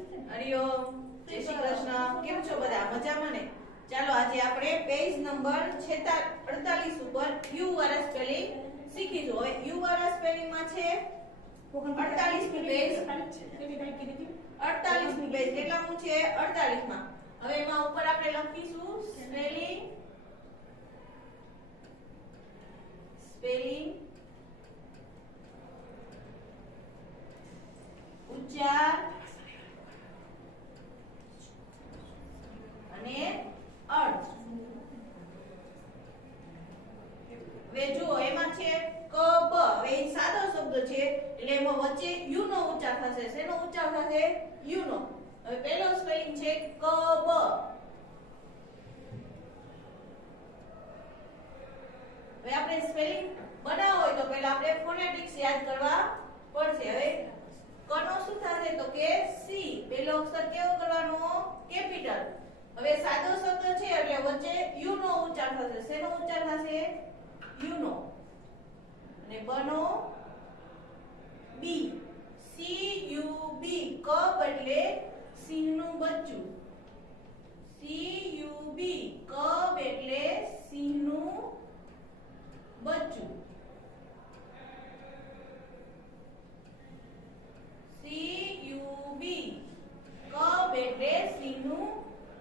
હરિઓમ, જય શ્રી કૃષ્ણ. કેમ છો બધા? મજામાં ને? ચાલો આજે આપણે પેજ નંબર 48 ઉપર યુ વાળા સ્પેલિંગ શીખીશું. હવે યુ વાળા સ્પેલિંગ માં છે 48મી પેજ. 48મી પેજ કેટલામું છે? 48 માં. હવે એમાં ઉપર આપણે લખીશું સ્પેલિંગ ઉચ્ચાર અને અર્થ. હવે જો એમાં છે ક બ. હવે એ સાદો શબ્દ છે એટલે એમાં વચ્ચે યુ નો ઉચ્ચાર થશે. શેનો ઉચ્ચાર થશે? યુ નો. હવે પહેલો સ્પેલિંગ છે ક બ. હવે આપણે સ્પેલિંગ બનાવવો હોય તો પહેલા આપણે ફોનેટિક્સ યાદ કરવા પડશે. હવે ક નો શું થશે તો કે સી. પહેલો અક્ષર કેવો કરવાનો? કેપિટલ. હવે સાદો શબ્દ છે એટલે વચ્ચે યુ નો ઉચ્ચાર થશે. શેનો ઉચ્ચાર થશે? યુ નો. અને બ નો B. C U B. Cub એટલે સિંહનું બચ્ચું. C U B. કપ એટલે સિંહનું બચ્ચું. C U B. કપ એટલે સિંહનું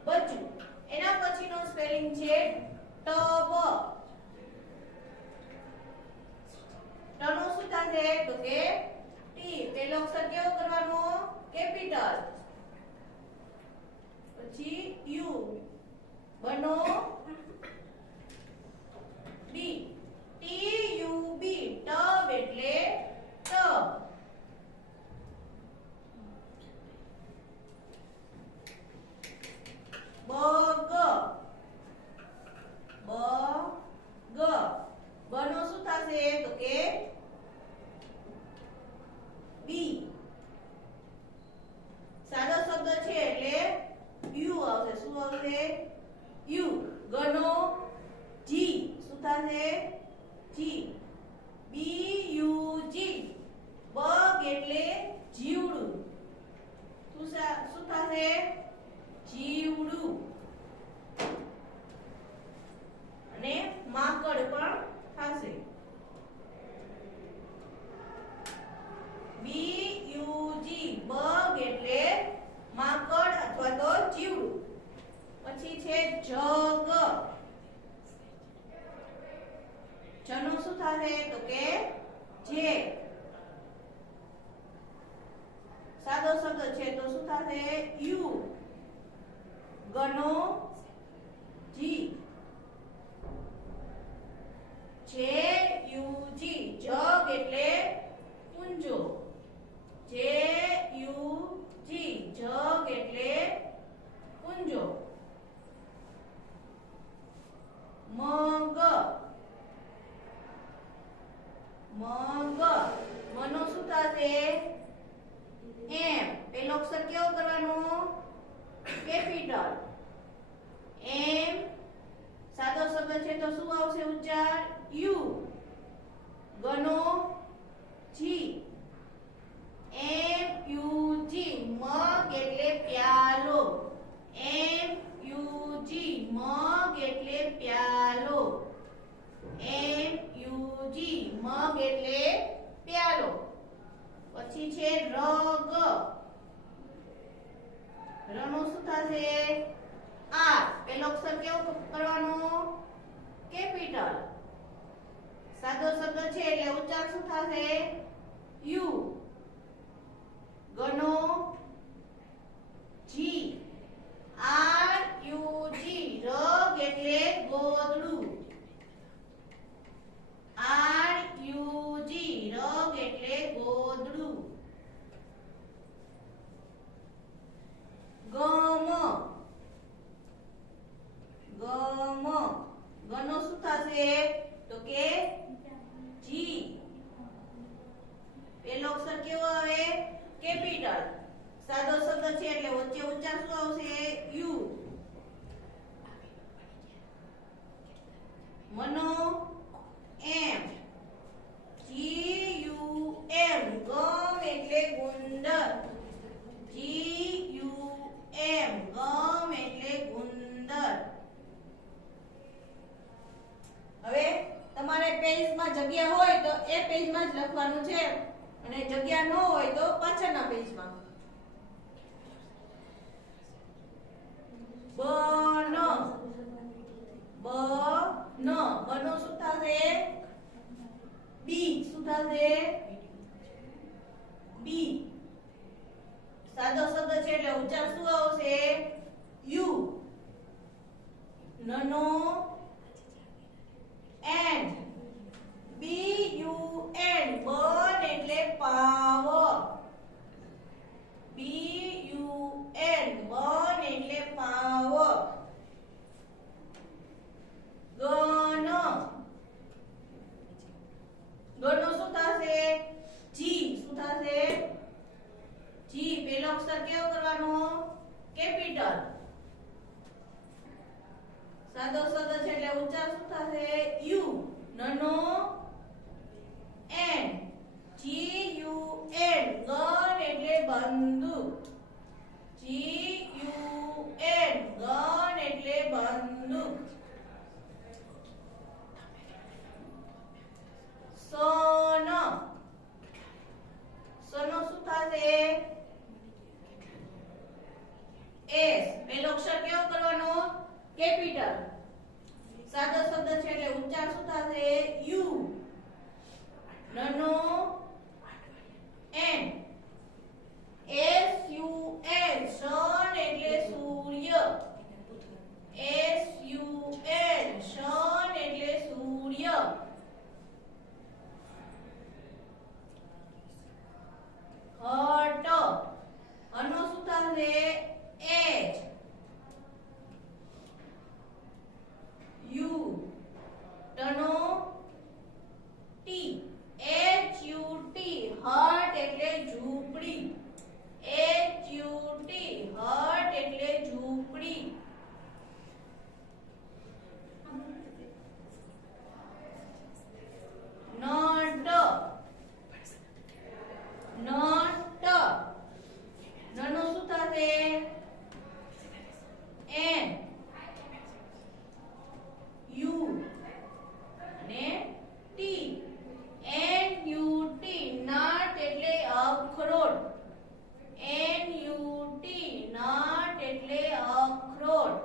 બચ્ચું. એના પછીનો સ્પેલિંગ છે ટબ. ટનો શું થશે તો કે ટી. પહેલો અક્ષર કેવો કરવાનો? કેપિટલ. પછી યુ. બનો બી. ટી યુ બી. ટબ એટલે ટબ. બગ. બગ. બનો શું થશે તો કે બી. સાદો શબ્દ છે એટલે યુ આવશે. શું આવશે? યુ. ગનો જી. શું થશે? જી. બી યુ જી. બગ એટલે જીવડું. શું થશે? જીવડું. અને માકડ પણ થશે. બી યુ જી. બગ એટલે માકડ અથવા તો જીવડું. પછી છે જગ. જનો શું થશે તો કે જે. સાદો શબ્દ છે તો શું થશે? યુ. ગનો જી. જે યુ જી. જગ એટલે કુંજો. જે યુ જી. જગ એટલે કુંજો. મગ. મગ. મનો શું થશે? એમ. પેલો અક્ષર કેવો કરવાનો? કેપિટલ. એમ. સાદો શબ્દ છે તો શું આવશે ઉચ્ચાર? યુ. ગનો જી. એમ યુ જી. મગ એટલે પ્યાલો. એમ યુ જી. મગ એટલે પ્યાલો. એમ યુ જી. મગ એટલે પ્યાલો. પછી છે રગ. રનો શું થશે? આર. પેલો અક્ષર કેવો કરવાનો? કેપિટલ. સાદો શબ્દ છે એટલે ઉચ્ચાર શું થશે? યુ. ગનો જી. આર યુ જી. રગ એટલે ગોદડું. આર યુ જી. રગ એટલે ગોદડું. ગમ. ગમ. ગનો શું થશે તો કે જી. પેલો અક્ષર કેવો આવે? કેપિટલ. સાદો શબ્દ છે એટલે વચ્ચે ઉચ્ચાર શું આવશે? યુ. મનો એમ. જી યુ એમ. ગમ એટલે ગુંદર. જી પેજમાં જ લખવાનું છે અને જગ્યા ન હોય તો પાછળના પેજમાં. બન બનો શું થશે? બી. શું થશે? બી. સાદો શબ્દ છે એટલે ઉચ્ચાર શું આવશે? યુ. નનો N B U N bun એટલે પાવ. બી યુ એન્ડ બન એટલે પાવ. ગન ગનો શું થશે? જી. શું થશે? જી. પેલો અક્ષર કેવો કરવાનો? કેપિટલ. સાદો શબ્દ છે એટલે ઉચ્ચાર શું થશે? યુ. નનો N G U N gun એટલે બંદૂક. જી યુ એન ગન એટલે બંદૂક. સન સનો શું થશે? એસ. પેલો અક્ષર કેવો કરવાનો? કેપિટલ. સાદો શબ્દ છે એટલે ઉચ્ચાર શું થશે? યુ. નનો N S U N sun એટલે સૂર્ય. એસ યુ એન સન એટલે સૂર્ય. હટ અનો શું થશે? એચ. યુ. ટનો T. H U T hut એટલે ઝૂંપડી. એચ યુ ટી હટ એટલે ઝૂંપડી. નટ નટ નનો શું થશે? એન યુ અને T. N U T nut એટલે અખરોટ. એન યુ ટી નટ એટલે અખરોટ.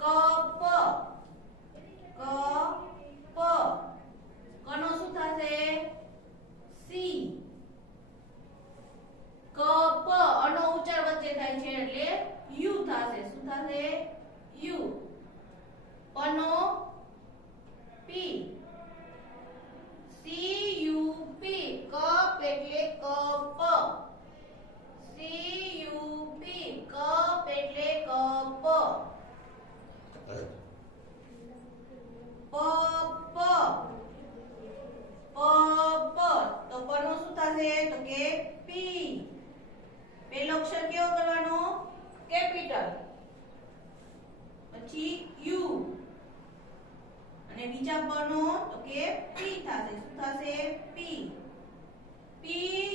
કપ કપ કનો શું થશે? સી. કપ અનો ઉચ્ચાર વચ્ચે થાય છે એટલે યુ થશે. શું થશે? યુ. પનો P. C U P cup એટલે cup. C U P cup એટલે કપ. પપ પપ તો પનો શું થશે? તો કે પી. પેલો અક્ષર કેવો કરવાનો? કેપિટલ. પછી યુ અને બીજા પનો તો કે પી થશે. શું થશે? પી. પી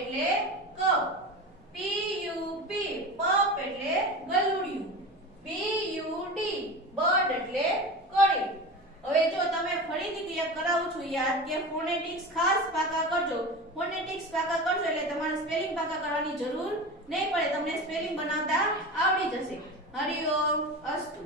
એટલે કપ, PUP પપ એટલે ગલુડિયું, BUD બર્ડ એટલે કળી. હવે જો તમે ફરીથી ક્લિયર કરાવું છું યાદ કે ફોનેટિક્સ ખાસ પાકા કરજો. ફોનેટિક્સ પાકા કરજો એટલે તમારે સ્પેલિંગ પાકા કરવાની જરૂર નહીં પડે, તમને સ્પેલિંગ બનાવતા આવડી જશે. હરિ ઓમ અસ્તુ.